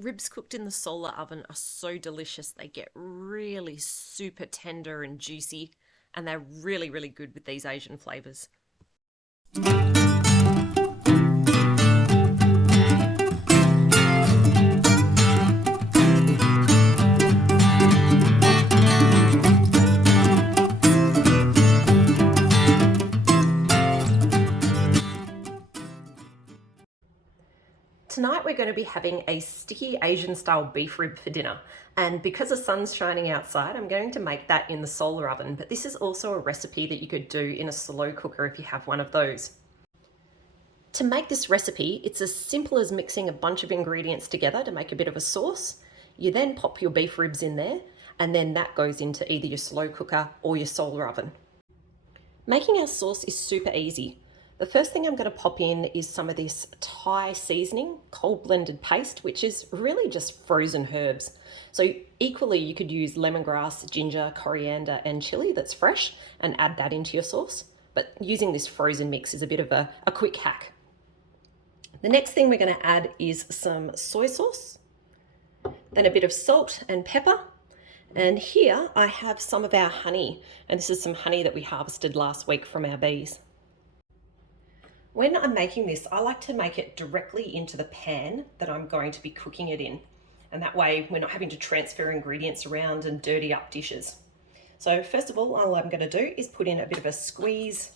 Ribs cooked in the solar oven are so delicious. They get really super tender and juicy, and they're really, really good with these Asian flavors. Tonight we're going to be having a sticky Asian style beef rib for dinner, and because the sun's shining outside I'm going to make that in the solar oven, but this is also a recipe that you could do in a slow cooker if you have one of those. To make this recipe, it's as simple as mixing a bunch of ingredients together to make a bit of a sauce. You then pop your beef ribs in there, and then that goes into either your slow cooker or your solar oven. Making our sauce is super easy. The first thing I'm going to pop in is some of this Thai seasoning, cold blended paste, which is really just frozen herbs. So equally you could use lemongrass, ginger, coriander and chili that's fresh and add that into your sauce. But using this frozen mix is a bit of a quick hack. The next thing we're going to add is some soy sauce, then a bit of salt and pepper. And here I have some of our honey, and this is some honey that we harvested last week from our bees. When I'm making this, I like to make it directly into the pan that I'm going to be cooking it in. And that way we're not having to transfer ingredients around and dirty up dishes. So first of all I'm going to do is put in a bit of a squeeze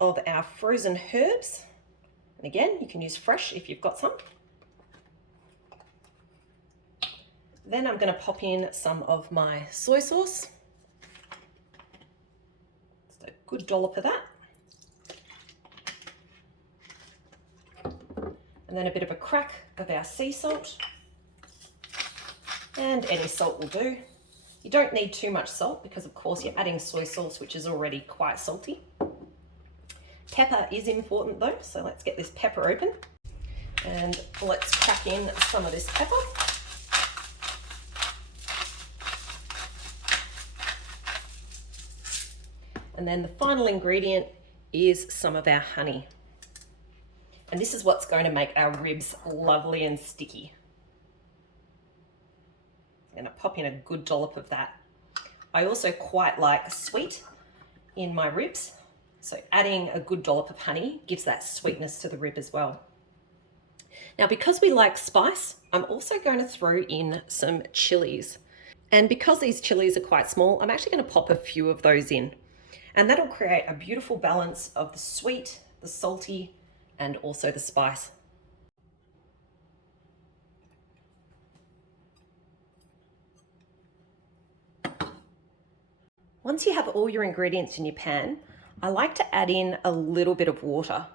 of our frozen herbs. And again, you can use fresh if you've got some. Then I'm going to pop in some of my soy sauce. Just a good dollop of that. And then a bit of a crack of our sea salt, and any salt will do. You don't need too much salt because of course you're adding soy sauce, which is already quite salty. Pepper is important though, so let's get this pepper open and let's crack in some of this pepper. And then the final ingredient is some of our honey. And this is what's going to make our ribs lovely and sticky. I'm going to pop in a good dollop of that. I also quite like sweet in my ribs, so adding a good dollop of honey gives that sweetness to the rib as well. Now, because we like spice, I'm also going to throw in some chilies. And because these chilies are quite small, I'm actually going to pop a few of those in. And that'll create a beautiful balance of the sweet, the salty, and also the spice. Once you have all your ingredients in your pan, I like to add in a little bit of water.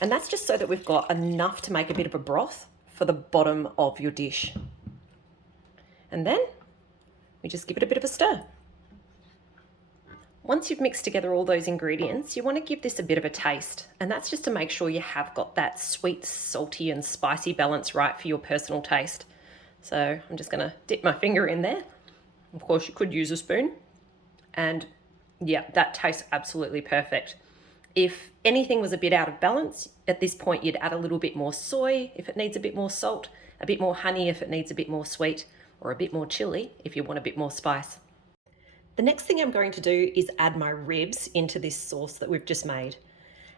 And that's just so that we've got enough to make a bit of a broth for the bottom of your dish. And then we just give it a bit of a stir. Once you've mixed together all those ingredients, you want to give this a bit of a taste, and that's just to make sure you have got that sweet, salty and spicy balance right for your personal taste. So I'm just going to dip my finger in there. Of course you could use a spoon, and yeah, that tastes absolutely perfect. If anything was a bit out of balance, at this point you'd add a little bit more soy if it needs a bit more salt, a bit more honey if it needs a bit more sweet, or a bit more chili if you want a bit more spice. The next thing I'm going to do is add my ribs into this sauce that we've just made.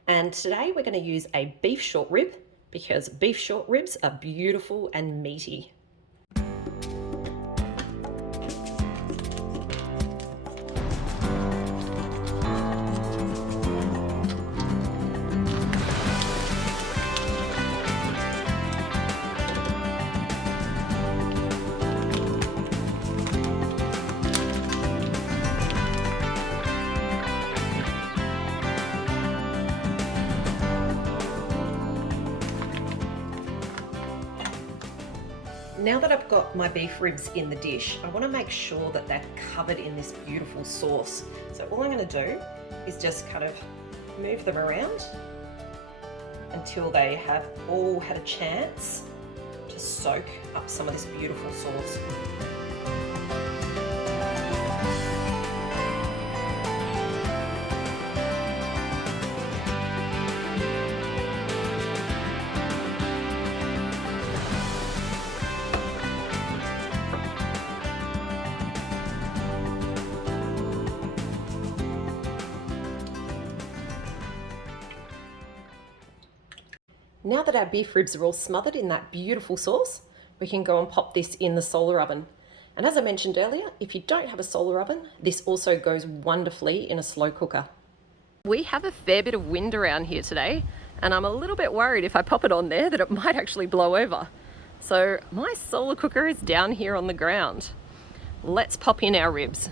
And today we're going to use a beef short rib because beef short ribs are beautiful and meaty. Now that I've got my beef ribs in the dish, I want to make sure that they're covered in this beautiful sauce. So all I'm going to do is just kind of move them around until they have all had a chance to soak up some of this beautiful sauce. Now that our beef ribs are all smothered in that beautiful sauce, we can go and pop this in the solar oven. And as I mentioned earlier, if you don't have a solar oven, this also goes wonderfully in a slow cooker. We have a fair bit of wind around here today, and I'm a little bit worried if I pop it on there that it might actually blow over. So my solar cooker is down here on the ground. Let's pop in our ribs.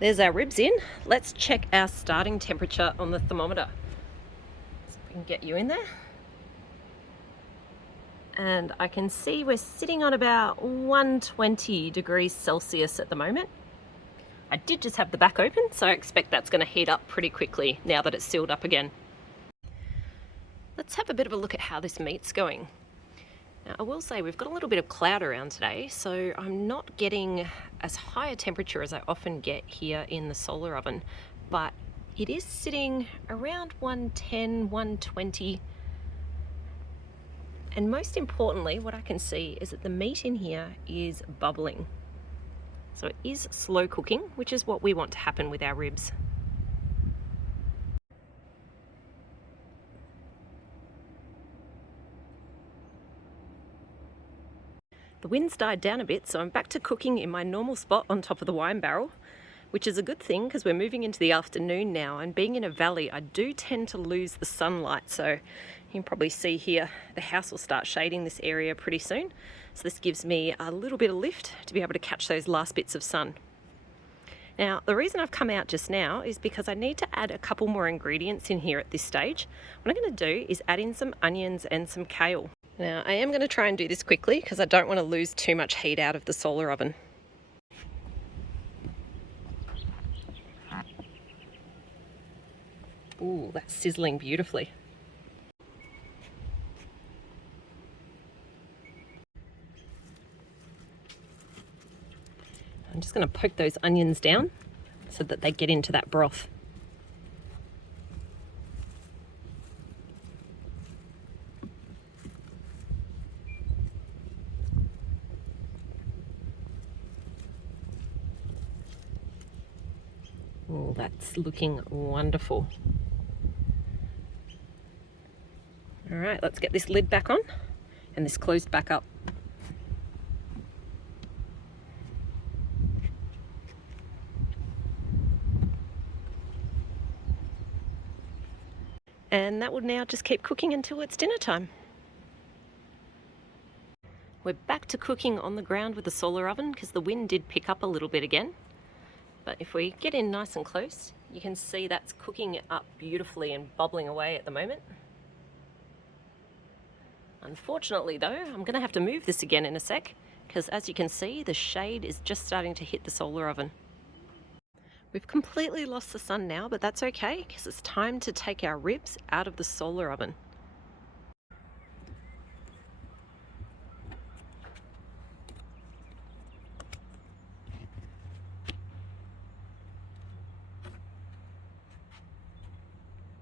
There's our ribs in. Let's check our starting temperature on the thermometer. So we can get you in there. And I can see we're sitting on about 120 degrees Celsius at the moment. I did just have the back open, so I expect that's going to heat up pretty quickly now that it's sealed up again. Let's have a bit of a look at how this meat's going. Now, I will say we've got a little bit of cloud around today, so I'm not getting as high a temperature as I often get here in the solar oven, but it is sitting around 110, 120. And most importantly, what I can see is that the meat in here is bubbling. So it is slow cooking, which is what we want to happen with our ribs. The wind's died down a bit, so I'm back to cooking in my normal spot on top of the wine barrel, which is a good thing because we're moving into the afternoon now, and being in a valley, I do tend to lose the sunlight. So you can probably see here, the house will start shading this area pretty soon. So this gives me a little bit of lift to be able to catch those last bits of sun. Now, the reason I've come out just now is because I need to add a couple more ingredients in here at this stage. What I'm going to do is add in some onions and some kale. Now, I am going to try and do this quickly because I don't want to lose too much heat out of the solar oven. Ooh, that's sizzling beautifully. I'm just going to poke those onions down so that they get into that broth. Oh, that's looking wonderful. All right, let's get this lid back on and this closed back up. And that will now just keep cooking until it's dinner time. We're back to cooking on the ground with the solar oven because the wind did pick up a little bit again. But if we get in nice and close, you can see that's cooking up beautifully and bubbling away at the moment. Unfortunately though, I'm going to have to move this again in a sec because as you can see, the shade is just starting to hit the solar oven. We've completely lost the sun now, but that's okay because it's time to take our ribs out of the solar oven.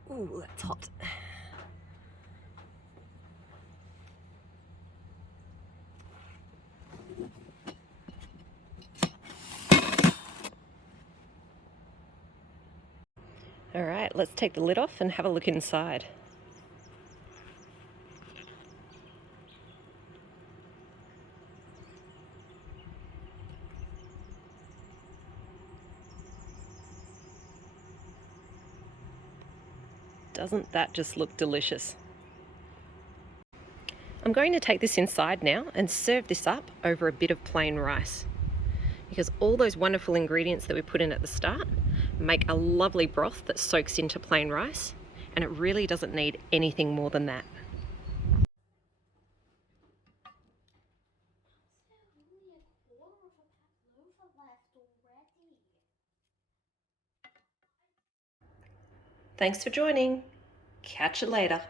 Ooh, that's hot. All right, let's take the lid off and have a look inside. Doesn't that just look delicious? I'm going to take this inside now and serve this up over a bit of plain rice, because all those wonderful ingredients that we put in at the start make a lovely broth that soaks into plain rice, and it really doesn't need anything more than that. Thanks for joining. Catch you later.